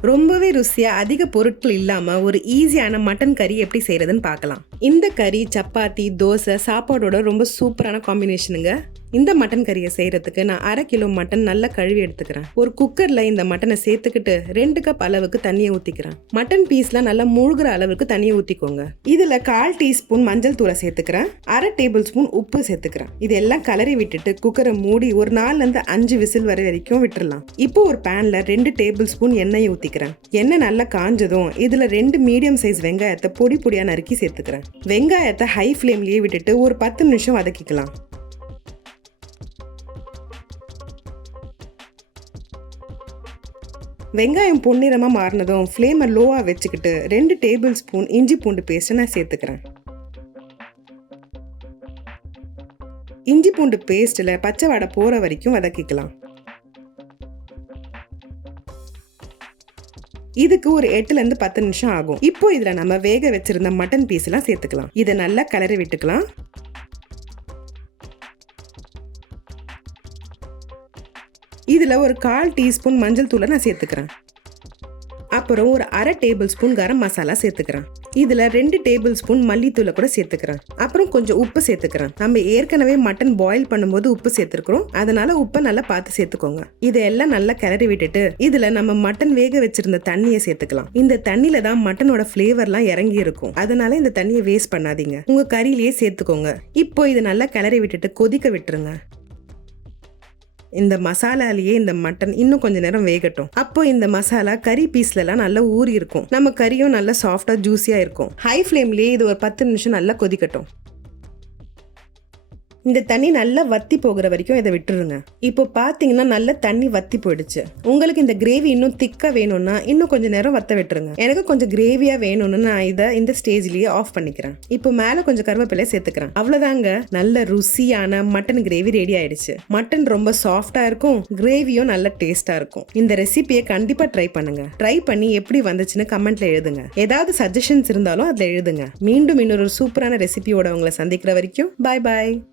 ரொம்பவே ருசியாக அதிக பொருட்கள் இல்லாமல் ஒரு ஈஸியான மட்டன் கறி எப்படி செய்கிறதுன்னு பார்க்கலாம். இந்த கறி சப்பாத்தி தோசை சாப்பாடோட ரொம்ப சூப்பரான காம்பினேஷனுங்க இந்த மட்டன் கறியை செய்கிறதுக்கு நான் அரை கிலோ மட்டன் நல்லா கழுவி எடுத்துக்கிறேன். ஒரு குக்கரில் இந்த மட்டனை சேர்த்துக்கிட்டு ரெண்டு கப் அளவுக்கு தண்ணியை ஊற்றிக்கிறேன் மட்டன் பீஸ்லாம் நல்லா முழுகிற அளவுக்கு தண்ணியை ஊற்றிக்கோங்க இதில் கால் டீஸ்பூன் மஞ்சள் தூளை சேர்த்துக்கிறேன். அரை டேபிள் ஸ்பூன் உப்பு சேர்த்துக்கிறேன். இதெல்லாம் கலரி விட்டுட்டு குக்கரை மூடி ஒரு நாலுலேருந்து அஞ்சு விசில் வர வரைக்கும் விட்டுறலாம். இப்போ ஒரு பேனில் ரெண்டு டேபிள் ஸ்பூன் எண்ணெயை ஊற்றிக்கிறேன் எண்ணெய் நல்லா காஞ்சதும் இதில் ரெண்டு மீடியம் சைஸ் வெங்காயத்தை பொடி பொடியாக நறுக்கி சேர்த்துக்கிறேன். வெங்காயத்தை ஹை ஃப்ளேம்லேயே விட்டுட்டு ஒரு பத்து நிமிஷம் வதக்கிக்கலாம். வெங்காயம் பொன்னிறமாக மாறினதும் ஃப்ளேமை லோவாக வச்சுக்கிட்டு ரெண்டு டேபிள் ஸ்பூன் இஞ்சி பூண்டு பேஸ்ட்டை நான் சேர்த்துக்கிறேன். இஞ்சி பூண்டு பேஸ்ட்டில் பச்சை வடை போகிற வரைக்கும் வதக்கிக்கலாம். இதுக்கு ஒரு எட்டுலேருந்து பத்து நிமிஷம் ஆகும். இப்போ இதில் நம்ம வேக வச்சிருந்த மட்டன் பீஸ்லாம் சேர்த்துக்கலாம். இதை நல்லா கிளறி விட்டுக்கலாம். இதில் ஒரு கால் டீஸ்பூன் மஞ்சள் தூளை நான் சேர்த்துக்கிறேன். அப்புறம் ஒரு அரை டேபிள் ஸ்பூன் கரம் மசாலா சேர்த்துக்கிறேன். இதில் ரெண்டு டேபிள் ஸ்பூன் மல்லித்தூளை கூட சேர்த்துக்கிறேன். அப்புறம் கொஞ்சம் உப்பு சேர்த்துக்கிறேன். நம்ம ஏற்கனவே மட்டன் பாயில் பண்ணும்போது உப்பு சேர்த்துருக்குறோம். அதனால உப்பை நல்லா பார்த்து சேர்த்துக்கோங்க. இதையெல்லாம் நல்லா கிளறி விட்டுட்டு இதில் நம்ம மட்டன் வேக வச்சிருந்த தண்ணியை சேர்த்துக்கலாம். இந்த தண்ணியில தான் மட்டனோட ஃப்ளேவர்லாம் இறங்கி இருக்கும். அதனால இந்த தண்ணியை வேஸ்ட் பண்ணாதீங்க. உங்க கறியிலேயே சேர்த்துக்கோங்க. இப்போ இதை நல்லா கிளறி விட்டுட்டு கொதிக்க விட்டுருங்க. இந்த மசாலாலேயே இந்த மட்டன் இன்னும் கொஞ்ச நேரம் வேகட்டும். அப்போ இந்த மசாலா கறி பீஸ்லலாம் நல்லா ஊறி இருக்கும் நம்ம கறியும் நல்லா சாஃப்டாக ஜூஸியாக இருக்கும். ஹை ஃப்ளேம்லேயே இது ஒரு பத்து நிமிஷம் நல்லா கொதிக்கட்டும். இந்த தண்ணி நல்லா வத்தி போகிற வரைக்கும் இதை விட்டுருங்க. இப்போ பார்த்தீங்கன்னா நல்ல தண்ணி வத்தி போயிடுச்சு. உங்களுக்கு இந்த கிரேவி இன்னும் திக்காக வேணும்னா இன்னும் கொஞ்சம் நேரம் வத்த விட்டுருங்க. எனக்கு கொஞ்சம் கிரேவியாக வேணும்னு நான் இதை இந்த ஸ்டேஜ்லேயே ஆஃப் பண்ணிக்கிறேன். இப்போ மேலே கொஞ்சம் கருவேப்பிலையை சேர்த்துக்கிறேன். அவ்வளோதாங்க நல்ல ருசியான மட்டன் கிரேவி ரெடி ஆயிடுச்சு. மட்டன் ரொம்ப சாஃப்டாக இருக்கும். கிரேவியும் நல்ல டேஸ்ட்டாக இருக்கும். இந்த ரெசிபியை கண்டிப்பாக ட்ரை பண்ணுங்க. ட்ரை பண்ணி எப்படி வந்துச்சுன்னு கமெண்ட்ல எழுதுங்க. ஏதாவது சஜஷன்ஸ் இருந்தாலும் அதில் எழுதுங்க. மீண்டும் இன்னொரு சூப்பரான ரெசிபியோட உங்களை சந்திக்கிற வரைக்கும் பாய் பாய்